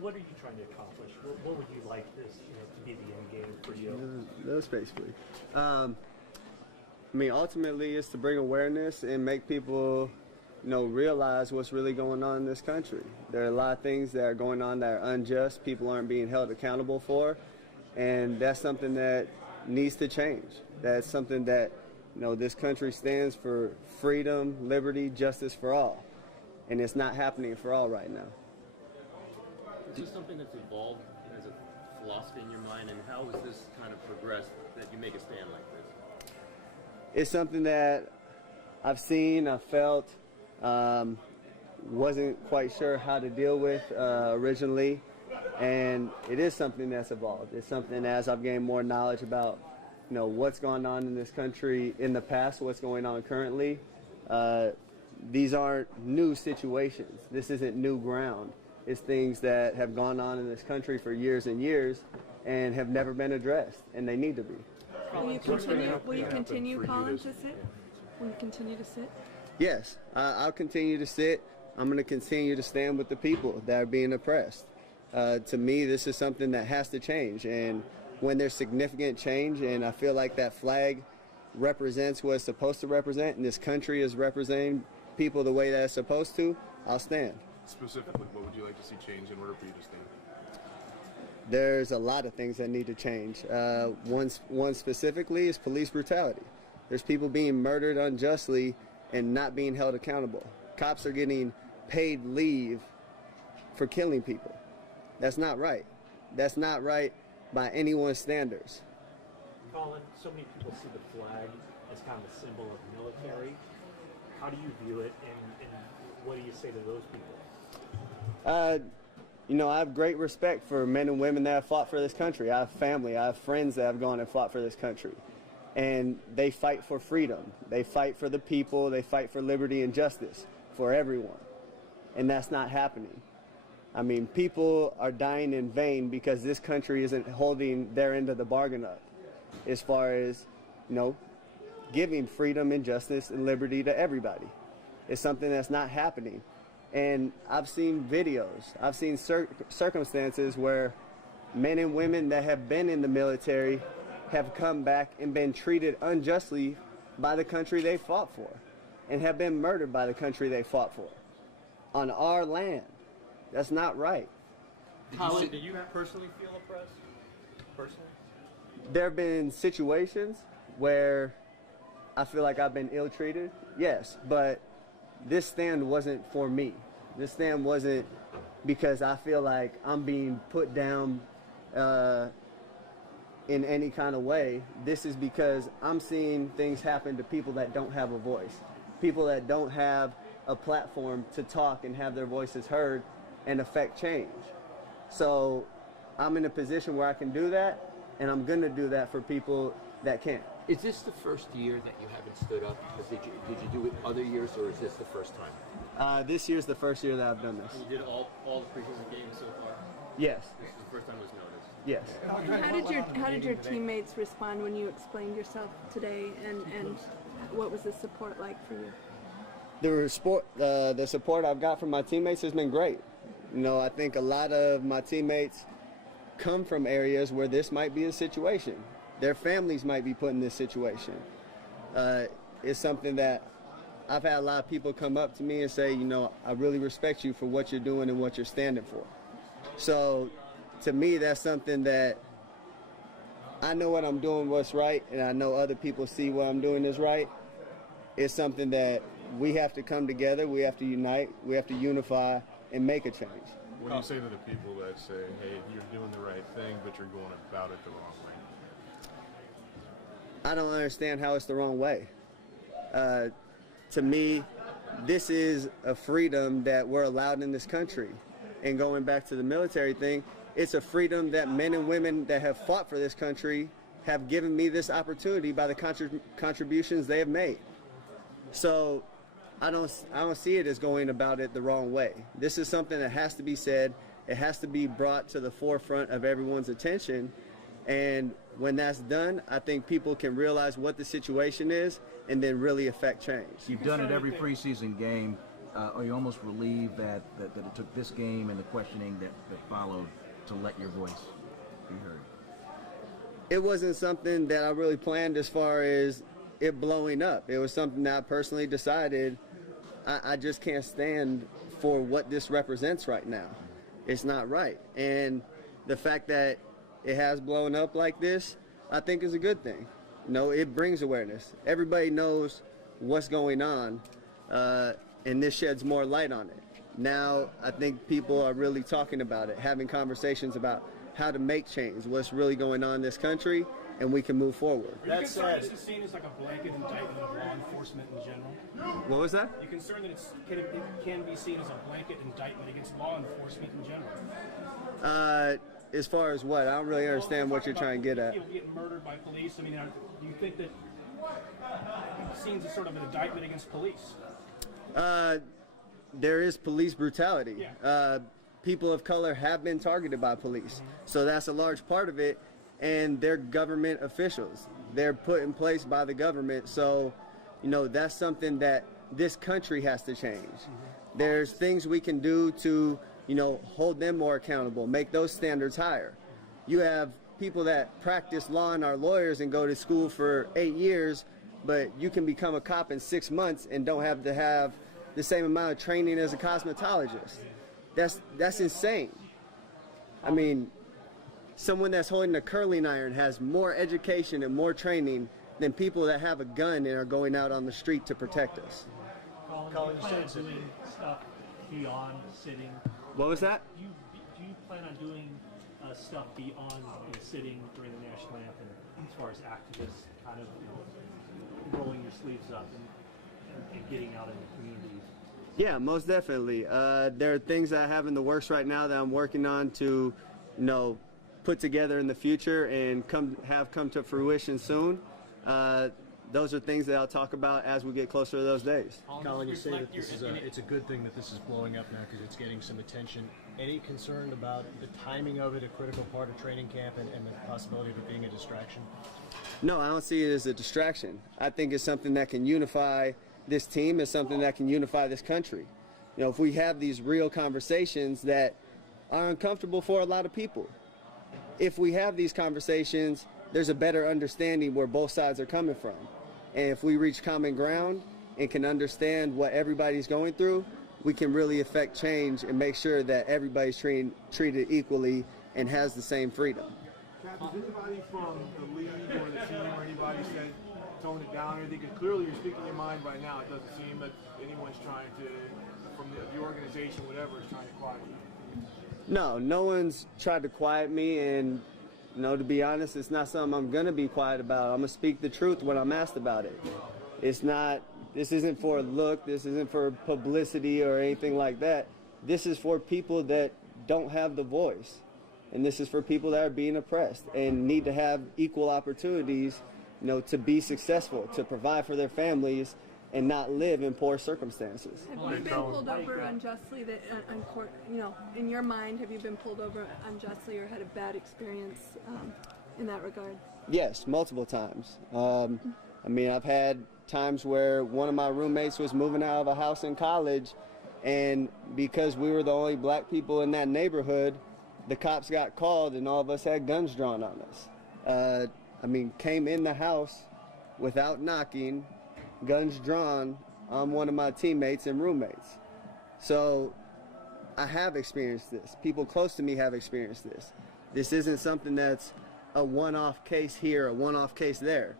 What are you trying to accomplish? What would you like this, to be the end game for you? That's basically. Ultimately, it's to bring awareness and make people, realize what's really going on in this country. There are a lot of things that are going on that are unjust. People aren't being held accountable for, and that's something that needs to change. That's something that, this country stands for: freedom, liberty, justice for all, and it's not happening for all right now. Is this something that's evolved as a philosophy in your mind, and how has this kind of progressed that you make a stand like this? It's something that I've seen, I've felt, wasn't quite sure how to deal with originally, and it is something that's evolved. It's something as I've gained more knowledge about, what's going on in this country in the past, what's going on currently. These aren't new situations. This isn't new ground. It's things that have gone on in this country for years and years and have never been addressed, and they need to be. Will you continue, Colin, to sit? Will you continue to sit? Yes, I'll continue to sit. I'm going to continue to stand with the people that are being oppressed. To me, this is something that has to change, and when there's significant change, and I feel like that flag represents what it's supposed to represent, and this country is representing people the way that it's supposed to, I'll stand. Specifically, what would you like to see change in order for you to stand? There's a lot of things that need to change. One specifically is police brutality. There's people being murdered unjustly and not being held accountable. Cops are getting paid leave for killing people. That's not right. That's not right by anyone's standards. Colin, so many people see the flag as kind of a symbol of military. How do you view it, and what do you say to those people? I have great respect for men and women that have fought for this country. I have family, I have friends that have gone and fought for this country. And they fight for freedom. They fight for the people. They fight for liberty and justice for everyone. And that's not happening. People are dying in vain because this country isn't holding their end of the bargain up as far as, giving freedom and justice and liberty to everybody. It's something that's not happening. And I've seen videos, I've seen circumstances where men and women that have been in the military have come back and been treated unjustly by the country they fought for and have been murdered by the country they fought for on our land. That's not right. Colin, do you personally feel oppressed? Personally? There have been situations where I feel like I've been ill-treated, yes, but this stand wasn't for me. This stand wasn't because I feel like I'm being put down in any kind of way. This is because I'm seeing things happen to people that don't have a voice, people that don't have a platform to talk and have their voices heard and affect change. So I'm in a position where I can do that, and I'm going to do that for people that can't. Is this the first year that you haven't stood up? Did you do it other years, or is this the first time? This year's the first year that I've done this. You did all the preseason games so far? Yes. This is the first time it was noticed? Yes. How did your teammates respond when you explained yourself today, and what was the support like for you? The support I've got from my teammates has been great. I think a lot of my teammates come from areas where this might be a situation. Their families might be put in this situation. It's something that I've had a lot of people come up to me and say, I really respect you for what you're doing and what you're standing for. So to me, that's something that I know what I'm doing, what's right, and I know other people see what I'm doing is right. It's something that we have to come together, we have to unite, we have to unify and make a change. What do you say to the people that say, hey, you're doing the right thing, but you're going about it the wrong way? I don't understand how it's the wrong way. To me, this is a freedom that we're allowed in this country. And going back to the military thing, it's a freedom that men and women that have fought for this country have given me this opportunity by the contributions they have made. So I don't see it as going about it the wrong way. This is something that has to be said. It has to be brought to the forefront of everyone's attention. And when that's done, I think people can realize what the situation is and then really affect change. You've done it every preseason game. are you almost relieved that it took this game and the questioning that followed to let your voice be heard? It wasn't something that I really planned as far as it blowing up. It was something that I personally decided I just can't stand for what this represents right now. It's not right. And the fact that it has blown up like this, I think is a good thing. You know, it brings awareness. Everybody knows what's going on, and this sheds more light on it. Now, I think people are really talking about it, having conversations about how to make change, what's really going on in this country, and we can move forward. That said, this is seen as like a blanket indictment of law enforcement in general. What was that? You're concerned that it can be seen as a blanket indictment against law enforcement in general. As far as what? I don't really understand what you're trying to get at. People getting murdered by police. I mean, do you think that it's seen as sort of an indictment against police? There is police brutality. Yeah. People of color have been targeted by police. So that's a large part of it. And they're government officials. They're put in place by the government. So, you know, that's something that this country has to change. There's things we can do to, you know, hold them more accountable, make those standards higher. You have people that practice law and are lawyers and go to school for 8 years, but you can become a cop in 6 months and don't have to have the same amount of training as a cosmetologist. That's insane. I mean, someone that's holding a curling iron has more education and more training than people that have a gun and are going out on the street to protect us. Colin, you plan on doing stuff beyond sitting? What was that? Do you plan on doing stuff beyond sitting during the national anthem, as far as activists kind of rolling your sleeves up and getting out in the communities? Yeah, most definitely. There are things that I have in the works right now that I'm working on to, you know, put together in the future and come to fruition soon. Those are things that I'll talk about as we get closer to those days. Colin, you say that it's a good thing that this is blowing up now because it's getting some attention. Any concern about the timing of it, a critical part of training camp, and the possibility of it being a distraction? No, I don't see it as a distraction. I think it's something that can unify this team. It's something that can unify this country. You know, if we have these real conversations that are uncomfortable for a lot of people, if we have these conversations, there's a better understanding where both sides are coming from. And if we reach common ground and can understand what everybody's going through, we can really affect change and make sure that everybody's treated equally and has the same freedom. Cap, has anybody from the league or the team or anybody said tone it down or anything? Because clearly you're speaking your mind right now. It doesn't seem that anyone's trying to, from the organization, whatever, is trying to quiet you. No one's tried to quiet me, and you know, to be honest, it's not something I'm gonna be quiet about. I'm gonna speak the truth when I'm asked about it. This isn't for a look, this isn't for publicity or anything like that. This is for people that don't have the voice. And this is for people that are being oppressed and need to have equal opportunities, you know, to be successful, to provide for their families and not live in poor circumstances. Have you been pulled over unjustly on court? You know, in your mind, have you been pulled over unjustly or had a bad experience in that regard? Yes, multiple times. I mean, I've had times where one of my roommates was moving out of a house in college, and because we were the only black people in that neighborhood, the cops got called and all of us had guns drawn on us. I mean, came in the house without knocking, guns drawn on one of my teammates and roommates. So I have experienced this. People close to me have experienced this. This isn't something that's a one-off case here, a one-off case there.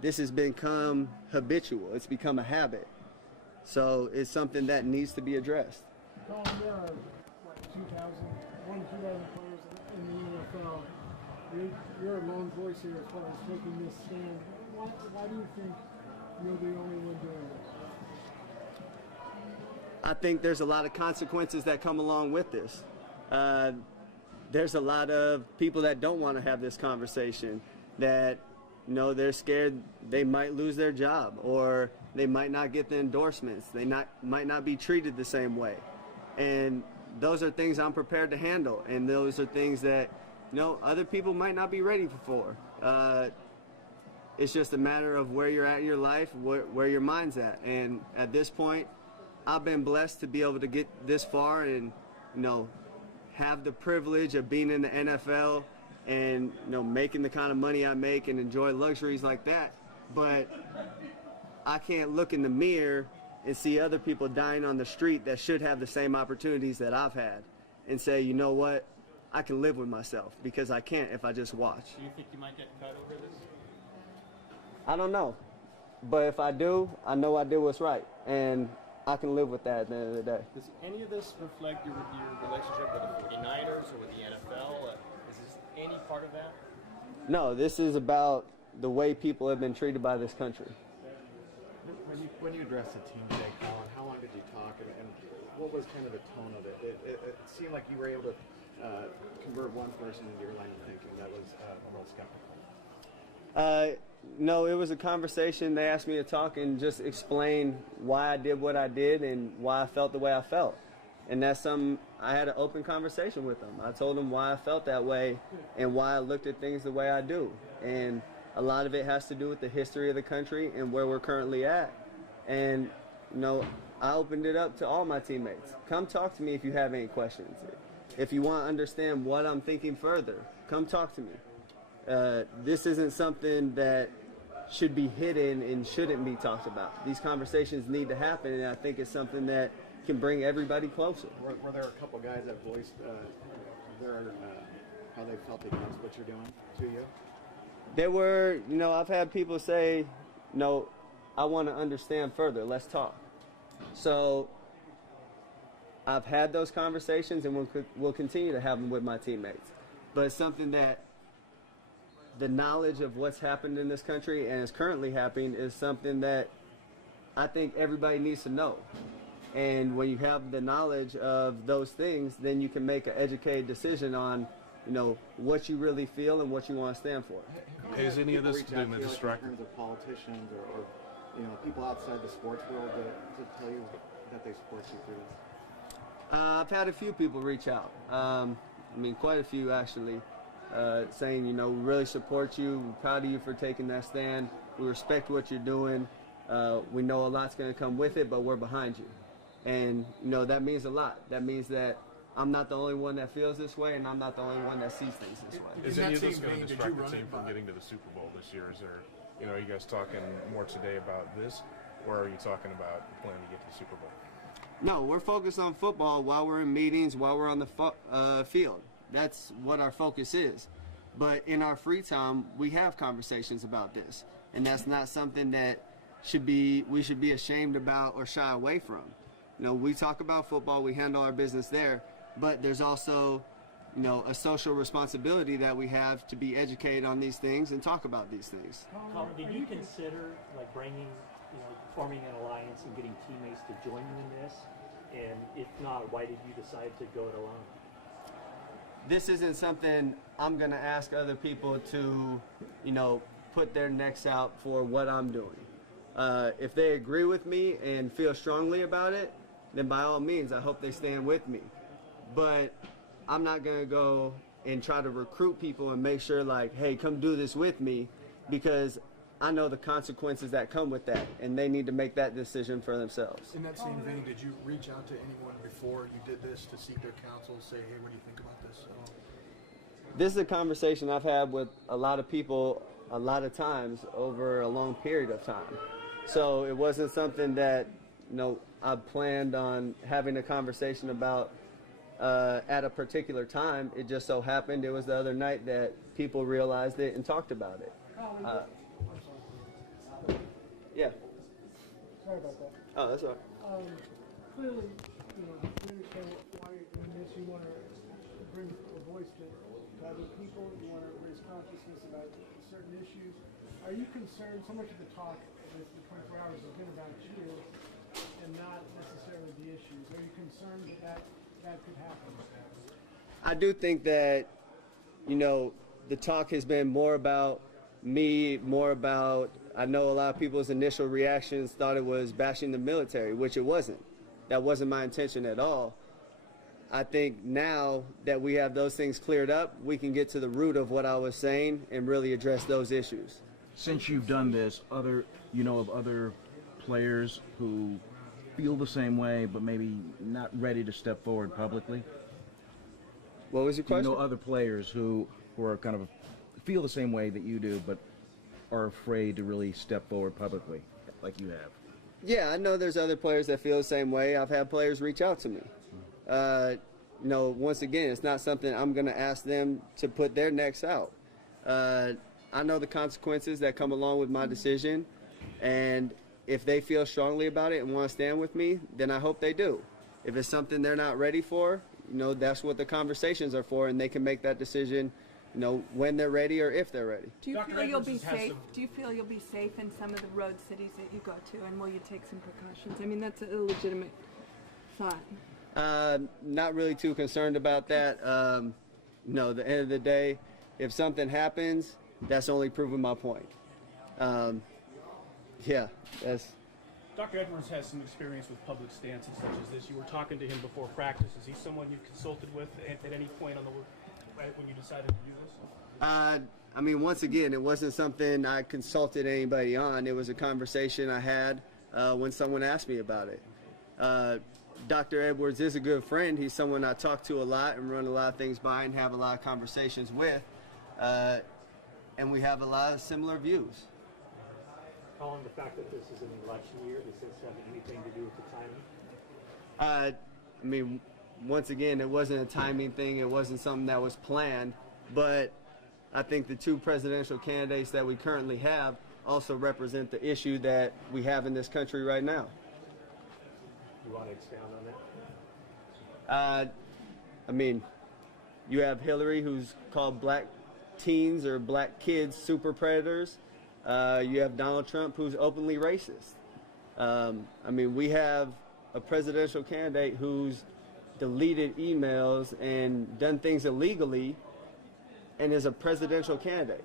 This has become habitual. It's become a habit. So it's something that needs to be addressed. Colin, there are, 2,000 players in the NFL. You're a lone voice here as far as taking this stand. Why do you think you're the only one doing this? I think there's a lot of consequences that come along with this. There's a lot of people that don't want to have this conversation, that, you know, they're scared they might lose their job or they might not get the endorsements. They might not be treated the same way. And those are things I'm prepared to handle, and those are things that, you know, other people might not be ready for. It's just a matter of where you're at in your life, where your mind's at. And at this point, I've been blessed to be able to get this far and, have the privilege of being in the NFL and, making the kind of money I make and enjoy luxuries like that. But I can't look in the mirror and see other people dying on the street that should have the same opportunities that I've had and say, you know what, I can live with myself, because I can't if I just watch. Do you think you might get cut over this? I don't know. But if I do, I know I did what's right. And I can live with that at the end of the day. Does any of this reflect your relationship with the 49ers or with the NFL? Is this any part of that? No, this is about the way people have been treated by this country. When you addressed the team today, Colin, how long did you talk, and what was kind of the tone of it? It seemed like you were able to convert one person into your line of thinking that was a little skeptical. No, it was a conversation. They asked me to talk and just explain why I did what I did and why I felt the way I felt. And that's I had an open conversation with them. I told them why I felt that way and why I looked at things the way I do. And a lot of it has to do with the history of the country and where we're currently at. And, I opened it up to all my teammates. Come talk to me if you have any questions. If you want to understand what I'm thinking further, come talk to me. This isn't something that should be hidden and shouldn't be talked about. These conversations need to happen, and I think it's something that can bring everybody closer. Were there a couple guys that voiced how they felt against what you're doing to you? There were, I've had people say, no, I want to understand further. Let's talk. So I've had those conversations, and we'll continue to have them with my teammates. But it's something that the knowledge of what's happened in this country and is currently happening is something that I think everybody needs to know. And when you have the knowledge of those things, then you can make an educated decision on, what you really feel and what you want to stand for. Is any of this been a distraction? In terms of politicians or people outside the sports world to tell you that they support you through this? I've had a few people reach out. Quite a few actually. Saying, we really support you, we're proud of you for taking that stand, we respect what you're doing, we know a lot's going to come with it, but we're behind you. And, that means a lot. That means that I'm not the only one that feels this way, and I'm not the only one that sees things this way. Is any of this going to distract the team from getting to the Super Bowl this year? Is there, are you guys talking more today about this, or are you talking about planning to get to the Super Bowl? No, we're focused on football while we're in meetings, while we're on the field. That's what our focus is. But in our free time, we have conversations about this. And that's not something that we should be ashamed about or shy away from. We talk about football, we handle our business there, but there's also, a social responsibility that we have to be educated on these things and talk about these things. Colin, did you consider forming an alliance and getting teammates to join you in this? And if not, why did you decide to go it alone? This isn't something I'm going to ask other people to, put their necks out for what I'm doing. If they agree with me and feel strongly about it, then by all means, I hope they stand with me. But I'm not going to go and try to recruit people and make sure hey, come do this with me, because I know the consequences that come with that, and they need to make that decision for themselves. In that same vein, did you reach out to anyone before you did this to seek their counsel, say, hey, what do you think about this? This is a conversation I've had with a lot of people a lot of times over a long period of time. So it wasn't something that, I planned on having a conversation about at a particular time. It just so happened it was the other night that people realized it and talked about it. Yeah. Sorry about that. Oh, that's all right. Clearly, we understand why in this you want to bring a voice to other people. You want to raise consciousness about certain issues. Are you concerned? So much of the talk of the 24 hours has been about you and not necessarily the issues. Are you concerned that could happen? I do think that, the talk has been more about me, more about, I know a lot of people's initial reactions thought it was bashing the military, which it wasn't. That wasn't my intention at all. I think now that we have those things cleared up, we can get to the root of what I was saying and really address those issues. Since you've done this, other players who feel the same way, but maybe not ready to step forward publicly? What was your Do you question? know other players who are kind of feel the same way that you do, but are afraid to really step forward publicly, like you have? Yeah, I know there's other players that feel the same way. I've had players reach out to me. Once again, it's not something I'm going to ask them to put their necks out. I know the consequences that come along with my decision, and if they feel strongly about it and want to stand with me, then I hope they do. If it's something they're not ready for, that's what the conversations are for, and they can make that decision, when they're ready or if they're ready. Do you Dr. feel you'll Edwards be has safe? some- Do you feel you'll be safe in some of the road cities that you go to, and will you take some precautions? I mean, that's a legitimate thought. Not really too concerned about that. At the end of the day, if something happens, that's only proving my point. That's. Dr. Edwards has some experience with public stances such as this. You were talking to him before practice. Is he someone you've consulted with at any point when you decided to do this? Once again, it wasn't something I consulted anybody on. It was a conversation I had when someone asked me about it. Dr. Edwards is a good friend. He's someone I talk to a lot and run a lot of things by and have a lot of conversations with. And we have a lot of similar views. Colin, the fact that this is an election year, does this have anything to do with the timing? Once again, it wasn't a timing thing. It wasn't something that was planned. But I think the two presidential candidates that we currently have also represent the issue that we have in this country right now. You want to expound on that? You have Hillary, who's called black teens or black kids super predators. You have Donald Trump, who's openly racist. We have a presidential candidate who's deleted emails and done things illegally and is a presidential candidate.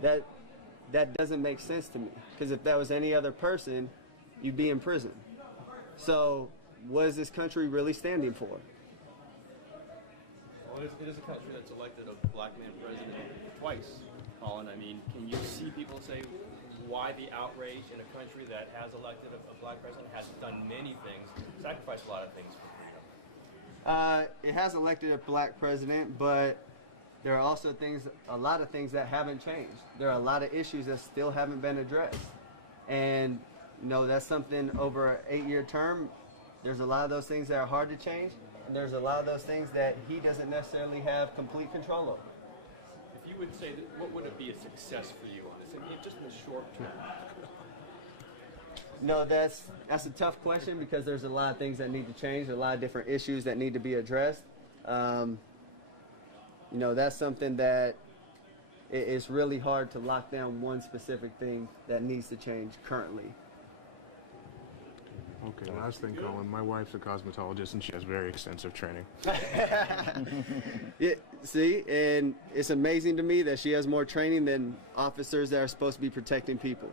That doesn't make sense to me, because if that was any other person, you'd be in prison. So what is this country really standing for? Well, it is a country that's elected a black man president twice, Colin. Can you see people say why the outrage in a country that has elected a black president, has done many things, sacrificed a lot of things for freedom? It has elected a black president, but there are also a lot of things that haven't changed. There are a lot of issues that still haven't been addressed. And that's something over an 8-year term. There's a lot of those things that are hard to change, and there's a lot of those things that he doesn't necessarily have complete control over. If you would say that, what would it be a success for you on this? Just in the short term. No, that's a tough question, because there's a lot of things that need to change, a lot of different issues that need to be addressed. That's something that it's really hard to lock down one specific thing that needs to change currently. Okay, last thing, Colin. My wife's a cosmetologist, and she has very extensive training. Yeah, see, and it's amazing to me that she has more training than officers that are supposed to be protecting people.